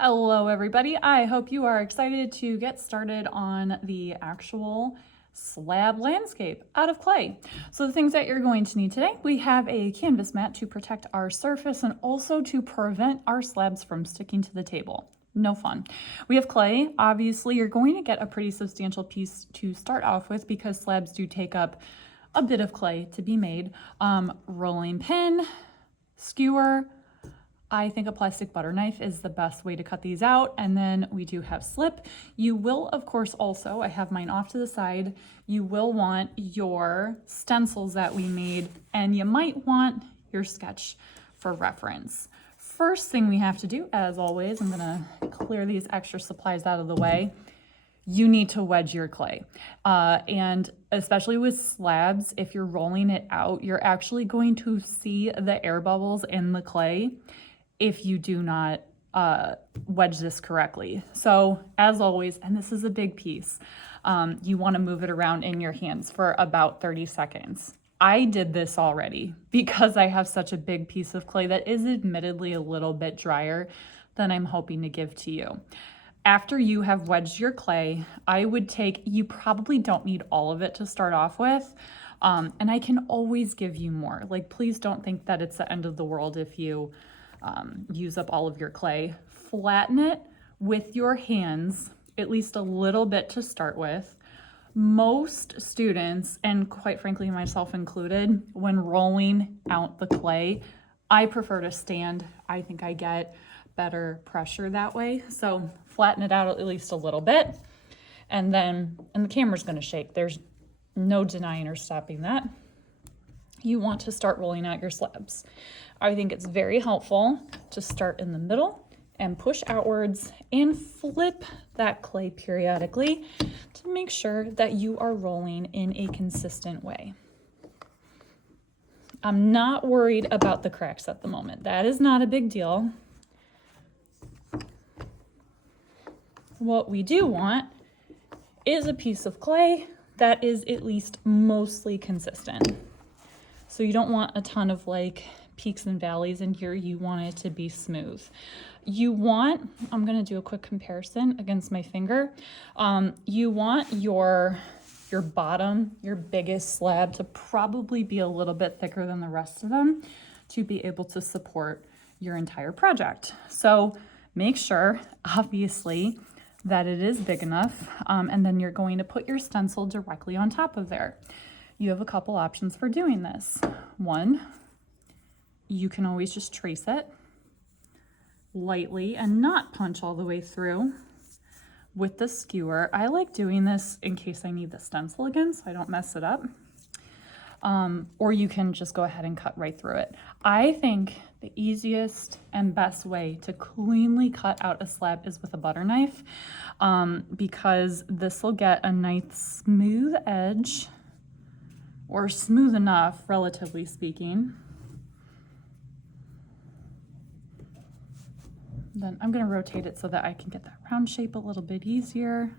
Hello everybody, I hope you are excited to get started on the actual slab landscape out of clay. So the things that you're going to need today, we have a canvas mat to protect our surface and also to prevent our slabs from sticking to the table. No fun. We have clay. Obviously you're going to get a pretty substantial piece to start off with because slabs do take up a bit of clay to be made. Rolling pin, skewer, I think a plastic butter knife is the best way to cut these out. And then we do have slip. You will, of course, also, I have mine off to the side, you will want your stencils that we made, and you might want your sketch for reference. First thing we have to do, as always, I'm gonna clear these extra supplies out of the way. You need to wedge your clay. And especially with slabs, if you're rolling it out, you're actually going to see the air bubbles in the clay if you do not wedge this correctly. So as always, and this is a big piece, you want to move it around in your hands for about 30 seconds. I did this already because I have such a big piece of clay that is admittedly a little bit drier than I'm hoping to give to you. After you have wedged your clay, I would take, you probably don't need all of it to start off with, and I can always give you more. Like, please don't think that it's the end of the world if you use up all of your clay. Flatten it with your hands, at least a little bit to start with. Most students, and quite frankly myself included, when rolling out the clay, I prefer to stand. I think I get better pressure that way. So flatten it out at least a little bit. And the camera's gonna shake. There's no denying or stopping that. You want to start rolling out your slabs. I think it's very helpful to start in the middle and push outwards and flip that clay periodically to make sure that you are rolling in a consistent way. I'm not worried about the cracks at the moment. That is not a big deal. What we do want is a piece of clay that is at least mostly consistent. So you don't want a ton of like peaks and valleys in here. You want it to be smooth. You want, I'm gonna do a quick comparison against my finger. You want your bottom, your biggest slab to probably be a little bit thicker than the rest of them to be able to support your entire project. So make sure, obviously, that it is big enough, and then you're going to put your stencil directly on top of there. You have a couple options for doing this. One, you can always just trace it lightly and not punch all the way through with the skewer. I like doing this in case I need the stencil again so I don't mess it up. Or you can just go ahead and cut right through it. I think the easiest and best way to cleanly cut out a slab is with a butter knife, because this will get a nice smooth edge, or smooth enough, relatively speaking. Then I'm gonna rotate it so that I can get that round shape a little bit easier.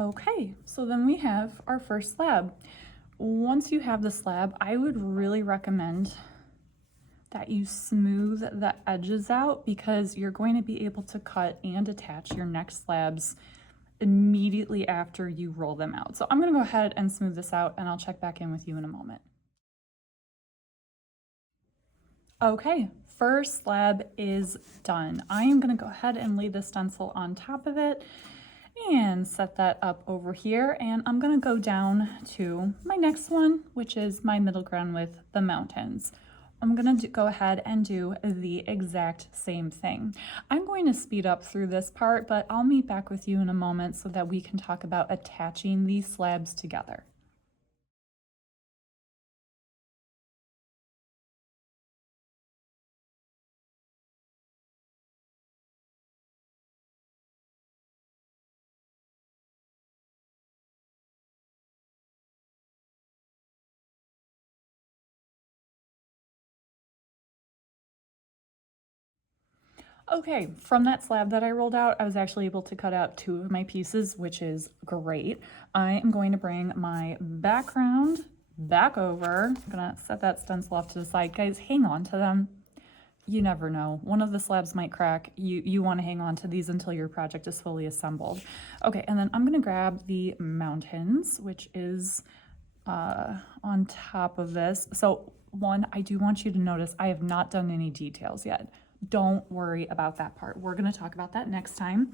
Okay, so then we have our first slab. Once you have the slab, I would really recommend that you smooth the edges out because you're going to be able to cut and attach your next slabs immediately after you roll them out. So I'm gonna go ahead and smooth this out and I'll check back in with you in a moment. Okay, first slab is done. I am gonna go ahead and lay the stencil on top of it and set that up over here. And I'm gonna go down to my next one, which is my middle ground with the mountains. I'm gonna go ahead and do the exact same thing. I'm going to speed up through this part, but I'll meet back with you in a moment so that we can talk about attaching these slabs together. Okay, from that slab that I rolled out, I was actually able to cut out 2 of my pieces, which is great. I am going to bring my background back over. I'm gonna set that stencil off to the side. Guys, hang on to them. You never know. One of the slabs might crack. You want to hang on to these until your project is fully assembled. Okay, and then I'm gonna grab the mountains, which is on top of this. So one, I do want you to notice I have not done any details yet. Don't worry about that part. We're going to talk about that next time.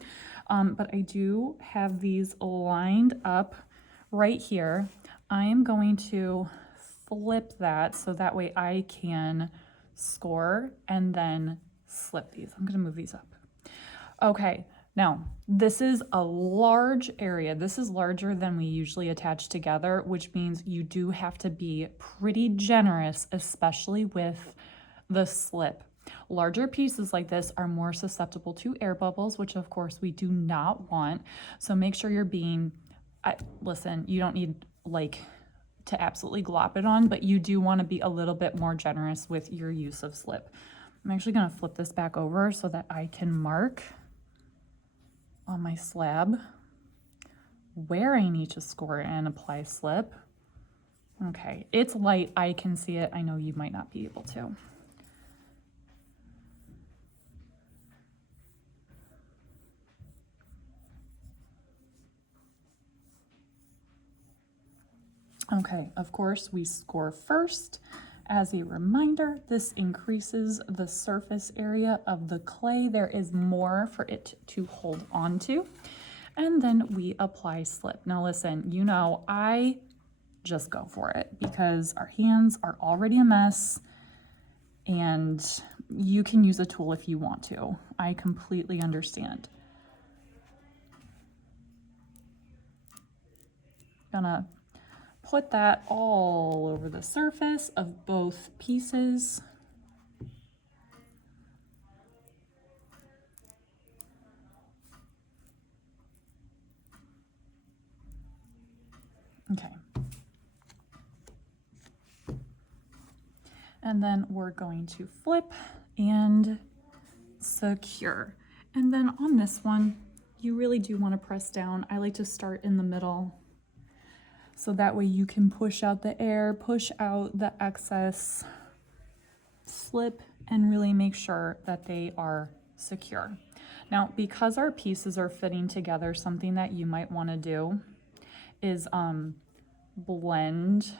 But I do have these lined up right here. I am going to flip that so that way I can score and then slip these. I'm going to move these up. Okay, now this is a large area. This is larger than we usually attach together, which means you do have to be pretty generous, especially with the slip. Larger pieces like this are more susceptible to air bubbles, which of course we do not want. So make sure you're being, listen, you don't need like to absolutely glop it on, but you do want to be a little bit more generous with your use of slip. I'm actually going to flip this back over so that I can mark on my slab where I need to score and apply slip. Okay, it's light, I can see it. I know you might not be able to. Okay, of course, we score first. As a reminder, this increases the surface area of the clay. There is more for it to hold on to. And then we apply slip. Now listen, you know, I just go for it because our hands are already a mess and you can use a tool if you want to. I completely understand. Gonna put that all over the surface of both pieces. Okay. And then we're going to flip and secure. And then on this one, you really do want to press down. I like to start in the middle, so that way you can push out the air, push out the excess slip, and really make sure that they are secure. Now, because our pieces are fitting together, something that you might want to do is blend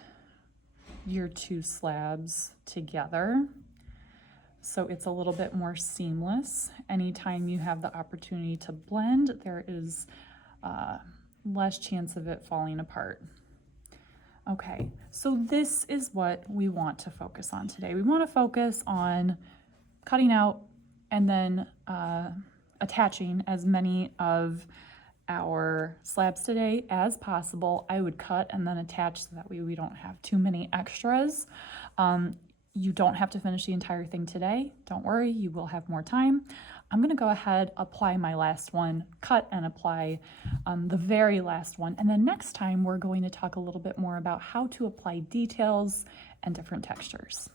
your 2 slabs together so it's a little bit more seamless. Anytime you have the opportunity to blend, there is less chance of it falling apart. Okay, so this is what we want to focus on today. We want to focus on cutting out and then attaching as many of our slabs today as possible. I would cut and then attach so that way we don't have too many extras. You don't have to finish the entire thing today. Don't worry, you will have more time. I'm gonna go ahead, apply my last one, cut and apply the very last one. And then next time we're going to talk a little bit more about how to apply details and different textures.